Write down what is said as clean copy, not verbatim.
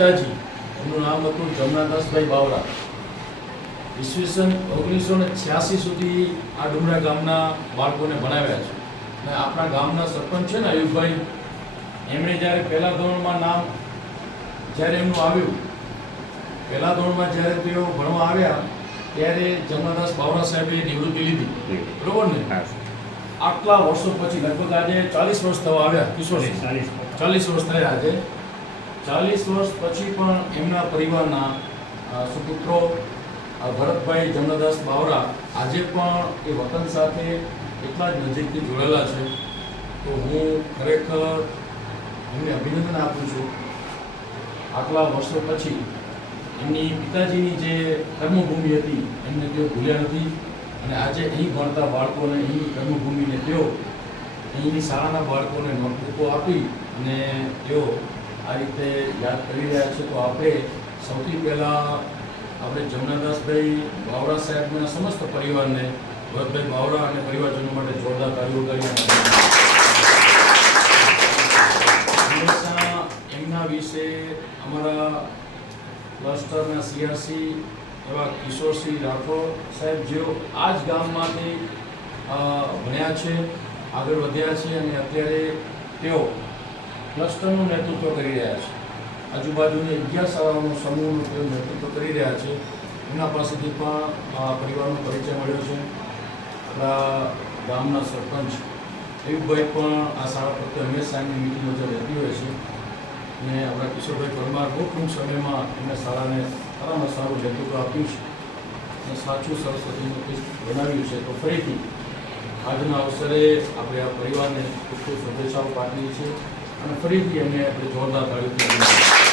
પિતાજી એમનું નામ હતું જમનાદાસભાઈ બાવરા. ઈસવીસન 1986 સુધી આ ડુમરા ગામના બાળકોને ભણાવ્યા છે. અને આપણા ગામના સરપંચ છે ને આયુબભાઈ, એમણે જ્યારે પહેલા ધોરણમાં નામ જ્યારે એમનું આવ્યું, પહેલા ધોરણમાં જ્યારે તેઓ ભણવા આવ્યા ત્યારે જમનાદાસ બાવરા સાહેબે નિવૃત્તિ લીધી, બરોબર ને? આટલા વર્ષો પછી, લગભગ આજે 40 વર્ષ થવા આવ્યા, કિશોર 40 વર્ષ થયા આજે. 40 વર્ષ પછી પણ એમના પરિવારના સુપુત્રો ભરતભાઈ જમનાદાસ બાવરા આજે પણ એ વતન સાથે એટલા જ નજીકથી જોડેલા છે. તો હું ખરેખર એમને અભિનંદન આપું છું. આટલા વર્ષો પછી એમની પિતાજીની જે કર્મભૂમિ હતી એમને તેઓ ભૂલ્યા નથી, અને આજે અહીં ભણતા બાળકોને અહીંની કર્મભૂમિને તેઓ અહીંની શાળાના બાળકોને નોટબુકો આપી અને તેઓ આ રીતે યાદ કરી રહ્યા છે. તો આપણે સૌથી પહેલાં આપણે જમનાદાસભાઈ બાવરા સાહેબના સમસ્ત પરિવારને, ભરતભાઈ બાવરા અને પરિવારજનો માટે જોરદાર તાળીઓ કરી. હંમેશા એમના વિશે અમારા ક્લસ્ટરના સીઆરસી એવા કિશોરસિંહ રાઠોડ સાહેબ, જેઓ આ જ ગામમાંથી ભણ્યા છે, આગળ વધ્યા છે અને અત્યારે તેઓ ક્લસ્ટરનું નેતૃત્વ કરી રહ્યા છે. આજુબાજુની 11 શાળાઓનો સમૂહનું તેઓ નેતૃત્વ કરી રહ્યા છે. એમના પાસેથી પણ પરિવારનો પરિચય મળ્યો છે. આપણા ગામના સરપંચ આયુબભાઈ પણ આ શાળા પ્રત્યે હંમેશા એમની મીઠી નજર રહેતી હોય છે. અને આપણા કિશોરભાઈ પરમાર બહુ ટૂંક સમયમાં એમને શાળાને સારામાં સારું નેતૃત્વ આપ્યું છે અને સાચું સરસ્વતીનું કંઈક બનાવ્યું છે. તો ફરીથી આજના અવસરે આપણે આ પરિવારને ખૂબ ખૂબ શુભેચ્છાઓ પાઠવીએ છીએ અને ફરીથી એમને આપણે જોરદાર તાળીઓ